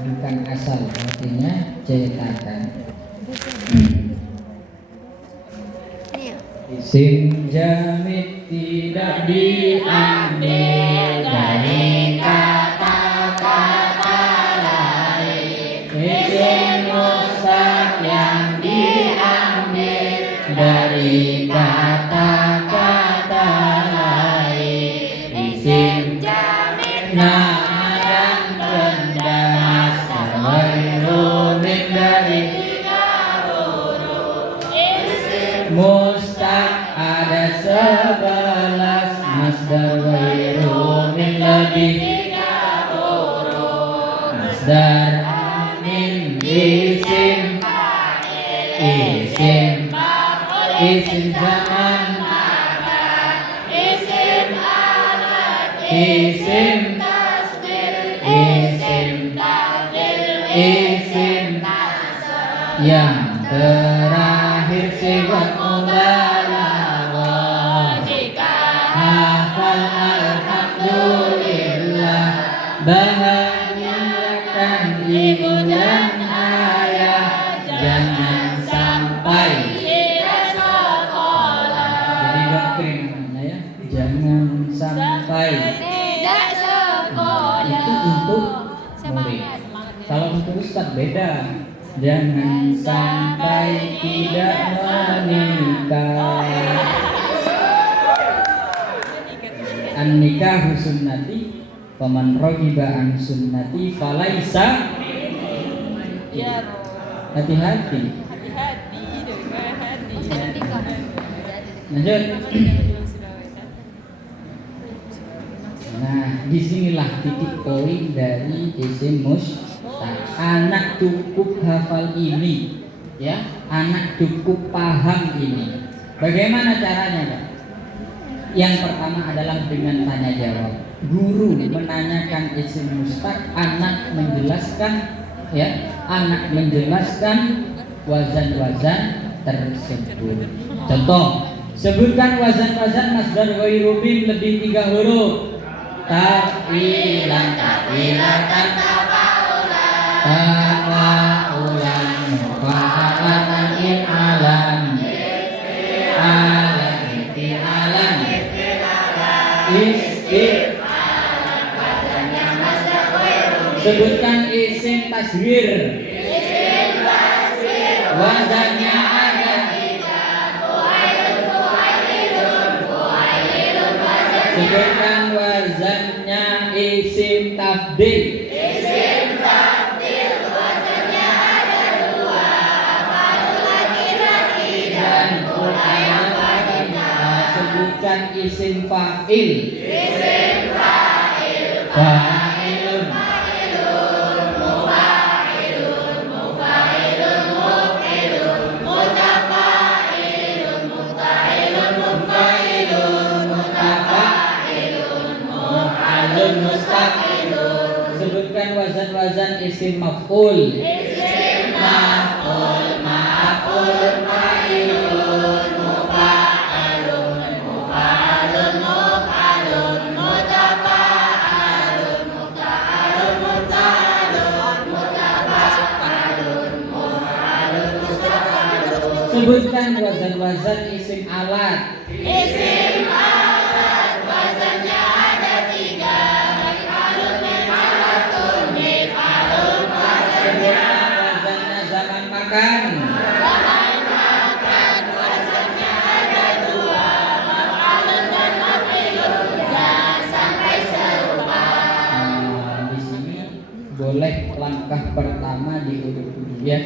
bukan asal, artinya cetakan. Isim jamid tidak diambil dari kata-kata lain. Isim mustaq yang diambil dari kata-kata lain. Isim jamid nama dan benda masdar ghairu min dari mustaq ada 11, masdar ghairu min lebih 30. Masdar amin isim isim zaman isim alat isim tasdir isim tafdil isim yang terakhir sifat mubalaghah. Jika hafal alhamdulillah, bahagiakan ibu dan ayah, jangan sampai tidak sekolah. Jadi doktrin namanya ya, jangan sampai tidak sekolah. Itu untuk murid. Kalau untuk ustaz beda. Jangan sampai tidak menikah. An-nikahu sunnati, faman raghiba an sunnati falaisa. Hati-hati. Lanjut. Nah, disinilah titik poin dari isim mustaq. Anak cukup hafal ini, ya. Anak cukup paham ini. Bagaimana caranya, Pak? Yang pertama adalah dengan tanya jawab. Guru menanyakan isim mustaq, anak menjelaskan, ya. Anak menjelaskan wazan-wazan tersebut. Contoh, sebutkan wazan-wazan masdar ghairu min lebih 3 huruf. Tafilan, tafilatan, tafaulan, mufa'alan, i'alan, alan, i'alan, istif'alan. Sebutkan isim tasghir. Wazannya ada 3. Sebutkan wazannya isim tafdil. Wazannya ada 2. Af'alul laki-laki dan fu'ailul wanita. Sebutkan isim fa'il. Fa'ilun, mufa'ilun, muf'ilun, mutafa'ilun, mutafa'ilun, mutafa'ilun, muf'alun, mustaqilun. Sebutkan wazan-wazan isim maf'ul. Maf'ul, maf'ulun, fa'ilun, mufa'alun, mufa'alun, muf'alun, mutafa'alun, mutafa'alun, mutafa'alun, mutafa'alun, muf'alun, mustaqilun. Sebutkan wazan-wazan isim alat. Wazannya ada 3. Mif'alun, mif'alatun, mif'alun. Wazannya zaman makan. Wazannya ada 2. Maf'alun dan maf'ilun. Jangan sampai serupa. Di sini boleh langkah pertama diurut dulu, ya.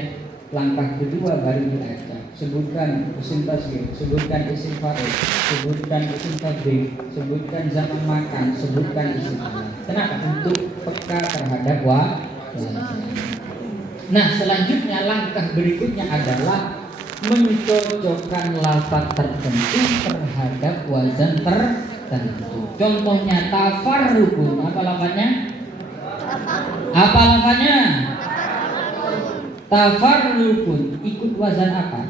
Langkah kedua baru diacak. Sebutkan isim tasghir, sebutkan isim fa'il, sebutkan isim tafdil, sebutkan zaman makan, sebutkan isim alat. Kenapa? Untuk peka terhadap wazan. Nah, selanjutnya langkah berikutnya adalah mencocokkan lafaz tertentu terhadap wazan tertentu. Contohnya tafarrukun, apa lafaznya? Apa lafaznya? Tafarrukun ikut wazan apa?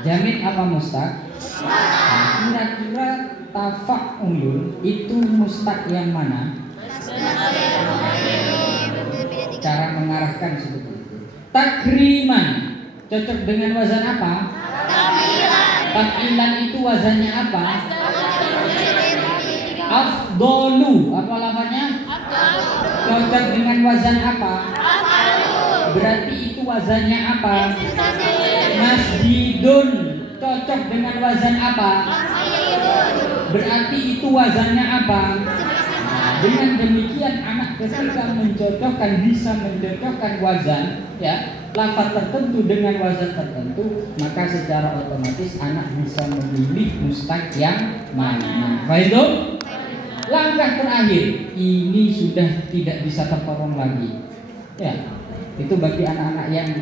Jamid apa mustaq? Kira-kira tafa'ulun itu mustaq yang mana? Takriman cocok dengan wazan apa? Taf'ilan itu wazannya apa? Afdolu. Apa lafaznya? Cocok dengan wazan apa? Berarti itu wazannya apa? Masjidun. Cocok dengan wazan apa? Berarti itu wazannya apa? Dengan demikian anak ketika mencocokkan, bisa mencocokkan wazan, ya, lafaz tertentu dengan wazan tertentu, maka secara otomatis anak bisa memilih mustaq yang mana. Baik itu? Langkah terakhir, ini sudah tidak bisa tertolong lagi. Ya, itu bagi anak-anak yang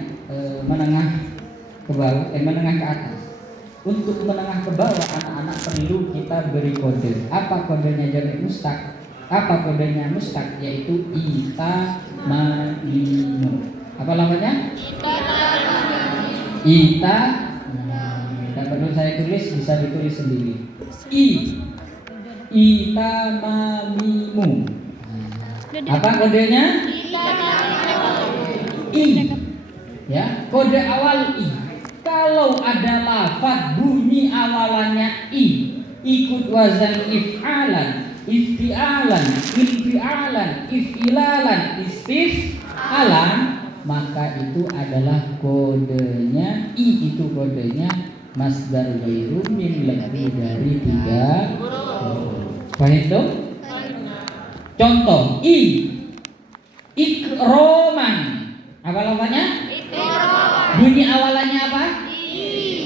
menengah ke bawah, menengah ke atas. Untuk menengah ke bawah, anak-anak perlu kita beri kode. Apa kodenya jami' mustaq? Apa kodenya mustaq? Yaitu ita manimu. Apa namanya? Ita. Dan perlu saya tulis, bisa ditulis sendiri. Ita mamimu. Apa kodenya? I. Ya, kode awal I. Kalau ada lafaz bunyi awalannya I, ikut wazan if'alan, ifti'alan, ilfi'alan, if'ilalan, istif'alan, maka itu adalah kodenya I, itu kodenya masdar ghairu min lebih dari 3 huruf. Paham dong? Contoh I, ikroman. Apa lafaznya? Bunyi awalannya apa?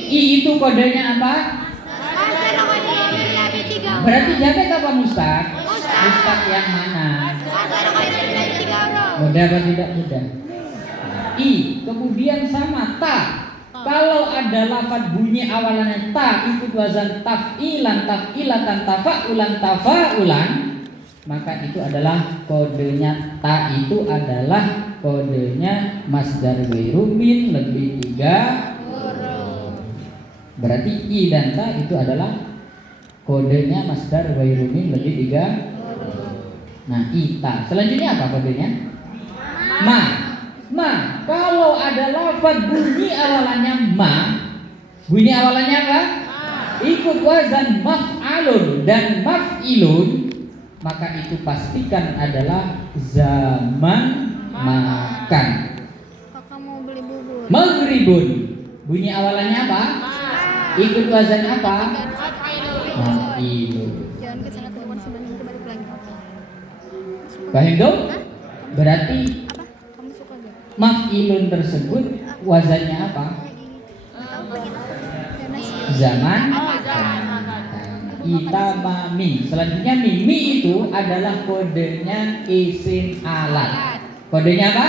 I itu kodenya apa? Berarti jamek apa mustaq? Mustaq yang mana? Mudah apa tidak mudah? I kemudian sama ta. Kalau ada lafaz bunyi awalannya ta ikut wazan taf'ilan, taf'ilatan, tafa'ulan, tafa'ulan, maka itu adalah kodenya ta, itu adalah kodenya masdar ghairu min lebih 3 huruf. Berarti I dan ta itu adalah kodenya masdar ghairu min lebih 3 huruf. Nah, ita. Selanjutnya apa kodenya? Ma. Ma. Kalau ada lafaz bunyi awalannya ma, bunyi awalannya apa? Ikut wazan maf'alun dan maf'ilun, maka itu pastikan adalah zaman makan. Kakak mau beli bubur. Maghribun. Bunyi awalannya apa? Ikut wazan apa? Maf'ilun. Jangan ke sana telepon sebelum kita balik lagi. Paham dong? Berarti Apa? Kamu suka gak? maf'ilun tersebut wazannya apa? Zaman makan. Ita mami. Selanjutnya mimi itu adalah kodenya isim alat. Kodenya apa?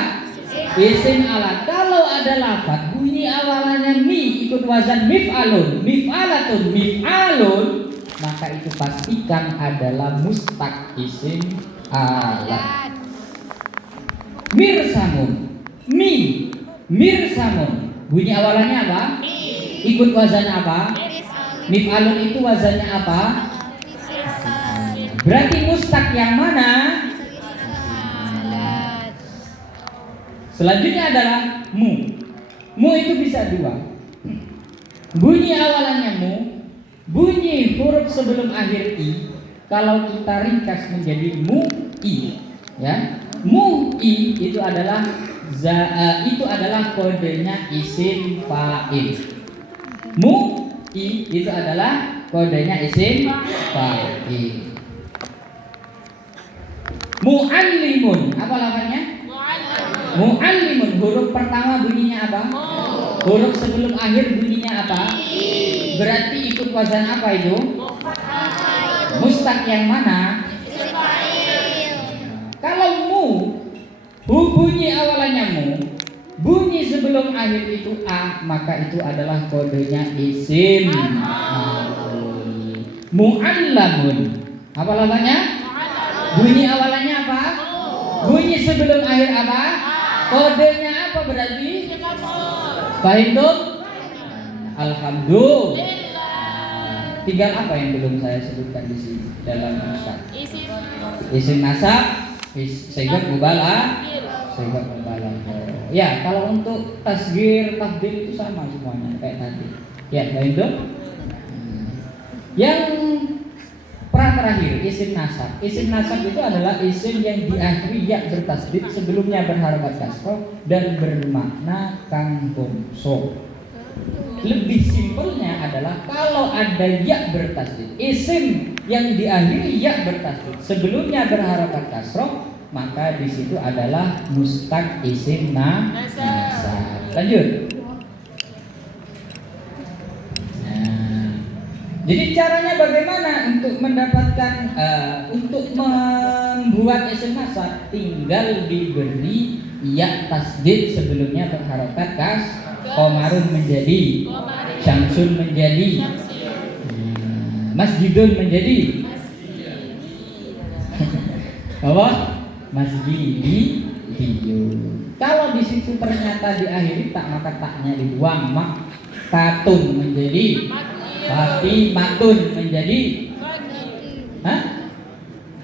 Isim alat. Kalau ada lafaz bunyi awalannya mi ikut wazan mif'alun, mif'alatun, mif'alun, maka itu pastikan adalah mustaq isim alat. Mirsamun. Mirsamun. Bunyi awalannya apa? Ikut wazan apa? Mif'alun itu wazannya apa? Berarti mustaq yang mana? Selanjutnya adalah mu. Mu itu bisa 2. Bunyi awalannya mu, bunyi huruf sebelum akhir i, kalau kita ringkas menjadi mu i, ya. Mu i itu adalah kodenya isim fa'il. Mu I itu adalah kodenya isim fa'il. Mu'allimun. Apa lafaznya? Mu'allimun. Huruf pertama bunyinya apa? Huruf sebelum akhir bunyinya apa? Berarti ikut wazan apa itu? Mustaq yang mana? Kalau mu, bunyi awalannya mu, bunyi sebelum akhir itu a, maka itu adalah kodenya isim maf'ul. Mu'allamun. Apa lafaznya? Bunyi awalannya apa? Bunyi sebelum akhir apa? Kodenya apa berarti? Paham dong? Alhamdulillah. Tinggal apa yang belum saya sebutkan di sini dalam mustaq? Isim nasab, sehingga mubalah. Ya, kalau untuk tasghir, tafdhil itu sama semuanya kayak tadi. Ya, baik itu. Yang terakhir isim nasab. Isim nasab itu adalah isim yang diakhiri ya bertasdid sebelumnya berharokat kasroh dan bermakna kang bongso. Lebih simpelnya adalah kalau ada ya bertasdid, isim yang diakhiri ya bertasdid sebelumnya berharokat kasroh, maka di situ adalah mustaq isim nasab. Lanjut. Jadi caranya bagaimana untuk mendapatkan untuk membuat isim nasab? Tinggal diberi ya tasdid sebelumnya berharokat kas, Komarun menjadi Syamsun menjadi Masjidun menjadi apa? Masjidiyun. Kalau di situ ternyata diakhiri tak, maka taknya dibuang, makatun menjadi Fatimatun menjadi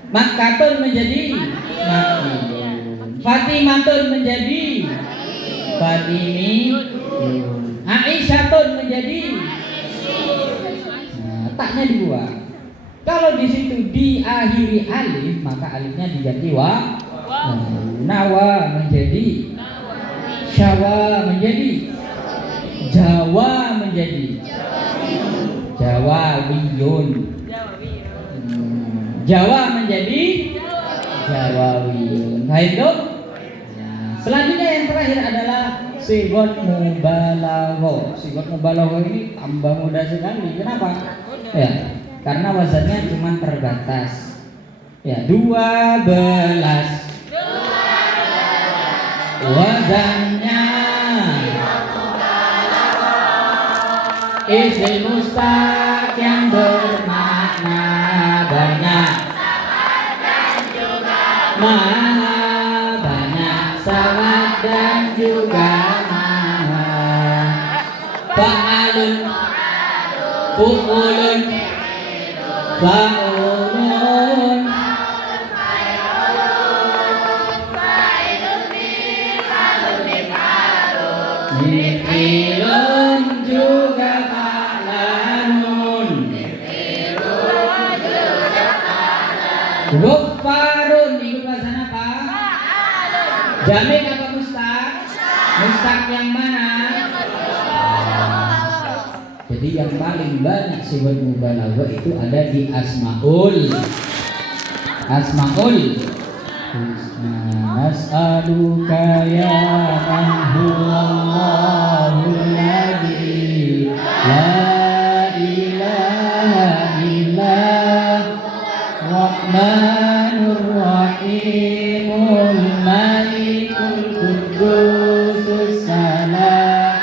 Makatun menjadi Makiyun. Fatimatun menjadi Fatimi. Aisyatun menjadi taknya dibuang. Kalau di situ diakhiri alif, maka alifnya diganti wa. Nawa menjadi Syawa menjadi Jawa menjadi Jawawiyun. Jawa menjadi Jawawiyun. Baik dong. Selanjutnya yang terakhir adalah sigot mubalaghah. Sigot mubalaghah ini tambah mudah sekali. Kenapa? Ya, karena wazannya cuma terbatas. Ya, 12. Wazannya isim mustaq yang bermakna banyak, maha banyak, sangat dan juga maha. Fa'alun, fu'ulun, fa'ulun, mif'ilun juga fa'lanun. Ghafarun ikut wazan apa? Jamik apa mustaq? Mustaq yang mana? Jadi yang paling banyak sigot mubalaghah itu ada di asmaul. Nas'aluka ya man huwallahul ladzi la ilaha illa Rahmanur Rahimul Malikul Qudusus Salam.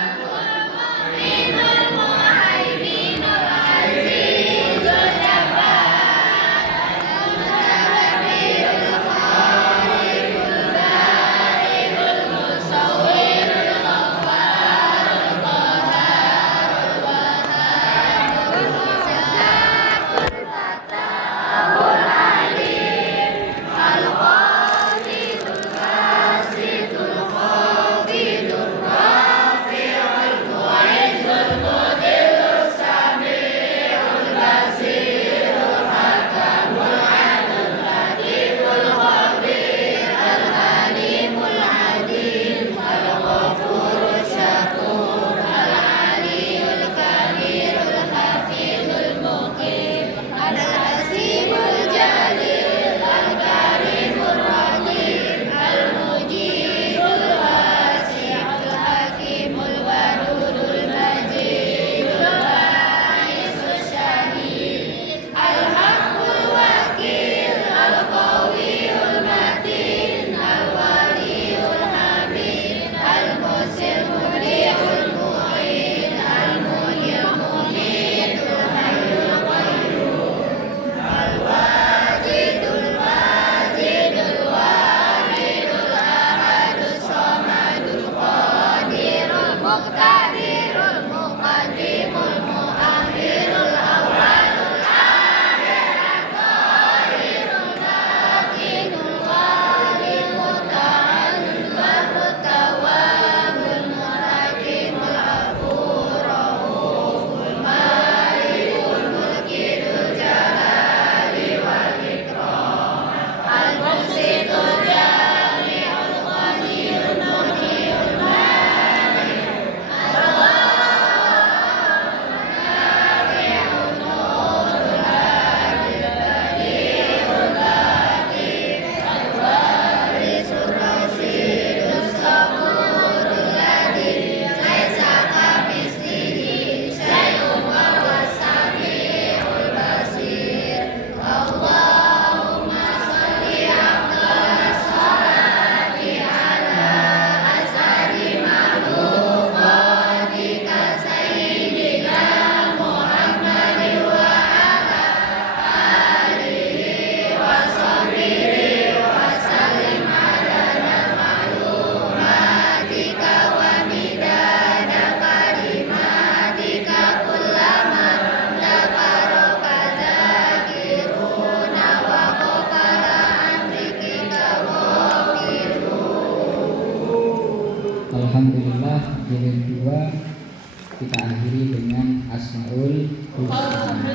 Alhamdulillah jilid 2 kita akhiri dengan Asmaul Husna.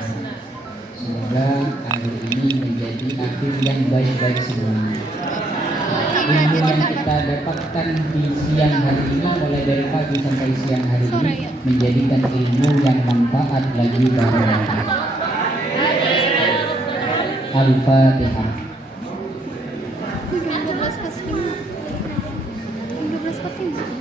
Semoga akhir ini menjadi akhir yang baik-baik semua. Ilmu yang kita dapatkan di siang hari ini, mulai dari pagi sampai siang hari ini, menjadikan ilmu yang manfaat lagi barokah. Al-Fatihah. 12 ke 5.